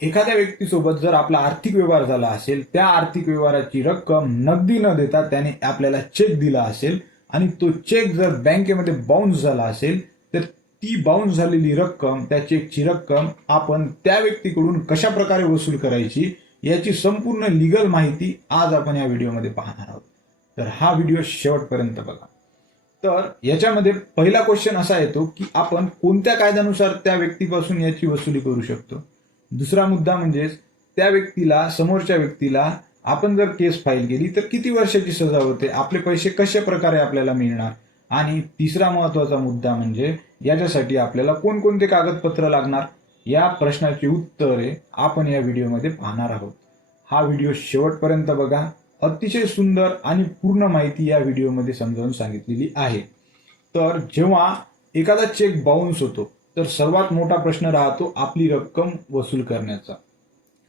एखाद्या व्यक्तीसोबत जर आपला आर्थिक व्यवहार झाला असेल, त्या आर्थिक व्यवहाराची रक्कम नगदी न देता त्याने आपल्याला चेक दिला असेल आणि तो चेक जर बँकेमध्ये बाउन्स झाला असेल, तर ती बाउन्स झालेली रक्कम, त्या चेकची रक्कम आपण त्या व्यक्तीकडून कशा प्रकारे वसूल करायची याची संपूर्ण लीगल माहिती आज आपण या व्हिडिओमध्ये पाहणार आहोत. तर हा व्हिडिओ शेवटपर्यंत बघा. तर याच्यामध्ये पहिला क्वेश्चन असा येतो की आपण कोणत्या कायद्यानुसार त्या व्यक्तीपासून याची वसुली करू शकतो. दुसरा मुद्दा म्हणजे त्या व्यक्तीला, समोरच्या व्यक्तीला आपण जर केस फाईल केली तर किती वर्षाची सजा होते, आपले पैसे कशा प्रकारे आपल्याला मिळणार, आणि तिसरा महत्वाचा मुद्दा म्हणजे याच्यासाठी आपल्याला कोणकोणते कागदपत्र लागणार, या प्रश्नाची उत्तरे आपण या व्हिडिओमध्ये पाहणार आहोत. हा व्हिडिओ शेवटपर्यंत बघा. अतिशय सुंदर आणि पूर्ण माहिती या व्हिडिओमध्ये समजावून सांगितलेली आहे. तर जेव्हा एखादा चेक बाउन्स होतो तर सर्वात मोठा प्रश्न राहतो आपली रक्कम वसूल करण्याचा.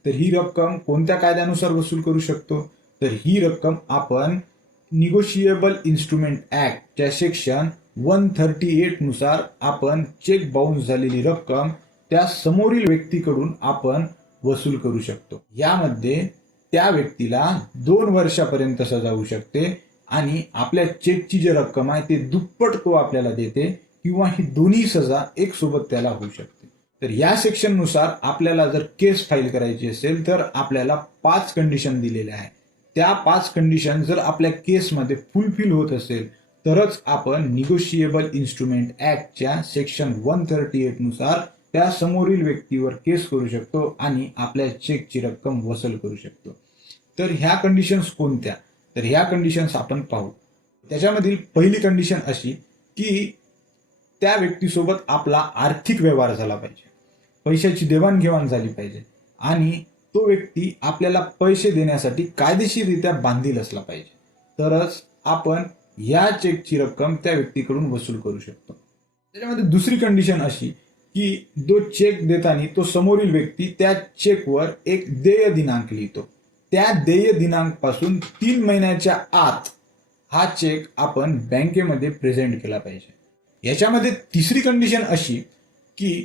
तर ही रक्कम कोणत्या कायद्यानुसार वसूल करू शकतो, तर ही रक्कम आपण निगोशिएबल इन्स्ट्रुमेंट ऍक्टच्या सेक्शन 138 नुसार आपण चेक बाउन्स झालेली रक्कम त्या समोरील व्यक्तीकडून आपण वसूल करू शकतो. यामध्ये त्या व्यक्तीला 2 वर्षापर्यंत सजा होऊ शकते आणि आपल्या चेकची जी रक्कम आहे ते दुप्पट तो आपल्याला देते, किंवा ही दोन्ही सजा एक सोबत त्याला होऊ शकते. तर या सेक्शन नुसार आपल्याला जर केस फाईल करायची असेल तर आपल्याला 5 कंडिशन दिलेल्या आहे. त्या 5 कंडिशन जर आपल्या केसमध्ये फुलफिल होत असेल तरच आपण निगोशिएबल इन्स्ट्रुमेंट ऍक्टच्या सेक्शन 138 नुसार त्या समोरील व्यक्तीवर केस करू शकतो आणि आपल्या चेकची रक्कम वसूल करू शकतो. तर ह्या कंडिशन्स कोणत्या, तर ह्या कंडिशन्स आपण पाहू. त्याच्यामधील पहिली कंडिशन अशी की त्या व्यक्तीसोबत आपला आर्थिक व्यवहार झाला पाहिजे, पैशाची देवाणघेवाण झाली पाहिजे आणि तो व्यक्ती आपल्याला पैसे देण्यासाठी कायदेशीररित्या बांधील असला पाहिजे, तरच आपण या चेकची रक्कम त्या व्यक्तीकडून वसूल करू शकतो. त्याच्यामध्ये दुसरी कंडिशन अशी की जो चेक देताना तो समोरील व्यक्ती त्या चेकवर एक देय दिनांक लिहितो. त्या देय दिनांक पासून 3 महिन्याच्या आत हा चेक आपण बँकेमध्ये प्रेझेंट केला पाहिजे. याच्यामध्ये तिसरी कंडिशन अशी की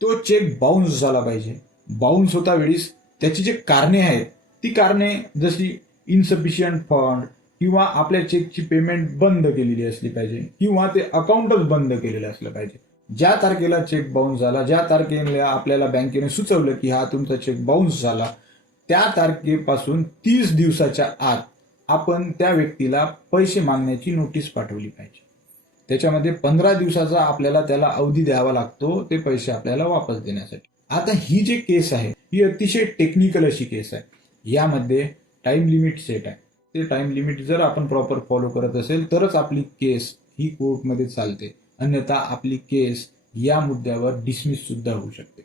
तो चेक बाउन्स झाला पाहिजे. बाउन्स होता वेळीस त्याची जे कारणे आहेत ती कारणे जशी इनसफिशियंट फंड, किंवा आपल्या चेकची पेमेंट बंद केलेली असली पाहिजे, किंवा ते अकाउंटच बंद केलेलं असलं पाहिजे. ज्या तारखेला चेक बाउन्स झाला, ज्या तारखेला आपल्याला बँकेने सुचवलं की हा तुमचा चेक बाउन्स झाला, त्या तारखेपासून 30 दिवसाच्या आत आपण त्या व्यक्तीला पैसे मागण्याची नोटीस पाठवली पाहिजे. त्याच्यामध्ये 15 दिवसाचा आपल्याला त्याला अवधी द्यावा लागतो ते पैसे आपल्याला वापस देण्यासाठी. आता ही जी केस आहे ही अतिशय टेक्निकल अशी केस आहे. यामध्ये टाइम लिमिट सेट आहे. ते टाइम लिमिट जर आपण प्रॉपर फॉलो करत असेल तरच आपली केस ही कोर्टमध्ये चालते, अन्यथा आपली केस या मुद्द्यावर डिसमिस सुद्धा होऊ शकते.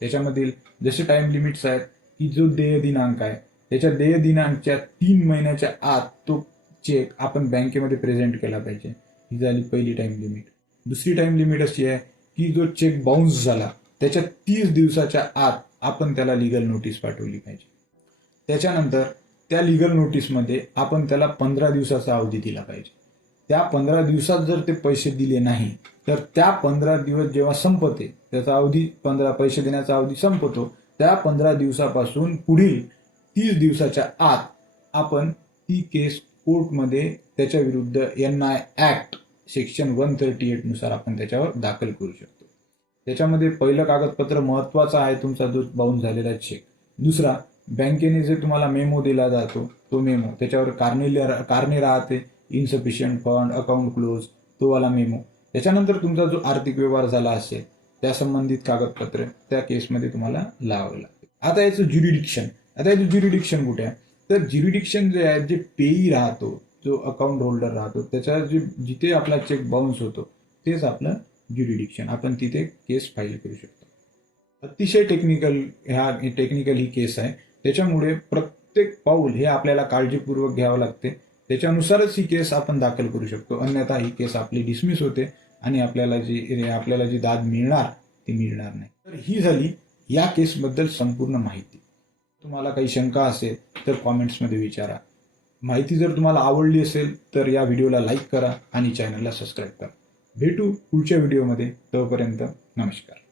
त्याच्यामधील जसे टाइम लिमिट्स आहेत की जो देय दिनांक आहे त्याच्या देय दिनांकच्या 3 महिन्याच्या आत तो चेक आपण बँकेमध्ये प्रेझेंट केला पाहिजे. ही झाली पहिली टाइम लिमिट. दुसरी टाइम लिमिट अशी आहे की जो चेक बाउन्स झाला त्याच्या 30 दिवसाच्या आत आपण त्याला लीगल नोटीस पाठवली पाहिजे. त्याच्यानंतर त्या लीगल नोटीसमध्ये आपण त्याला 15 दिवसाचा अवधी दिला पाहिजे. त्या 15 दिवसात जर ते पैसे दिले नाही तर त्या 15 दिवस जेव्हा संपते, त्याचा अवधी 15 पैसे देण्याचा अवधी संपतो, त्या 15 दिवसापासून पुढील 30 दिवसाच्या आत आपण ती केस कोर्टमध्ये त्याच्या विरुद्ध NI ऍक्ट सेक्शन 138 नुसार आपण त्याच्यावर दाखल करू शकतो. त्याच्यामध्ये पहिलं कागदपत्र महत्वाचं आहे तुमचा जो बाउन्स झालेला चेक. दुसरा, बँकेने जे तुम्हाला मेमो दिला जातो तो मेमो, त्याच्यावर कारणे राहते, इनसफिशियंट फंड, अकाउंट क्लोज, तो वाला मेमो. त्याच्यानंतर तुमचा जो आर्थिक व्यवहार झाला असेल त्या संबंधित कागदपत्र त्या केसमध्ये तुम्हाला लावावे लागते. आता याचं ज्युरिडिक्शन. आता याचं ज्युरिडिक्शन कुठे आहे, तर ज्युरिडिक्शन जे आहे, जे पेई राहतो, जो अकाउंट होल्डर राहतो, त्याच्या जिथे आपला चेक बाउन्स होतो तेच आपलं ज्युरिडिक्शन. आपण तिथे केस फाईल करू शकतो. अतिशय टेक्निकल ही केस आहे. त्याच्यामुळे प्रत्येक पाऊल हे आपल्याला काळजीपूर्वक घ्यावं लागते. त्याच्यानुसारच ही केस आपण दाखल करू शकतो, अन्यथा ही केस आपली डिसमिस होते आणि आपल्याला जी दाद मिळणार ती मिळणार नाही. तर ही झाली या केसबद्दल संपूर्ण माहिती. तुम्हाला काही शंका असेल तर कॉमेंट्समध्ये विचारा. माहिती जर तुम्हाला आवडली असेल तर या व्हिडिओला लाईक करा आणि चॅनलला सबस्क्राईब करा. भेटू पुढच्या व्हिडिओमध्ये. तोपर्यंत नमस्कार.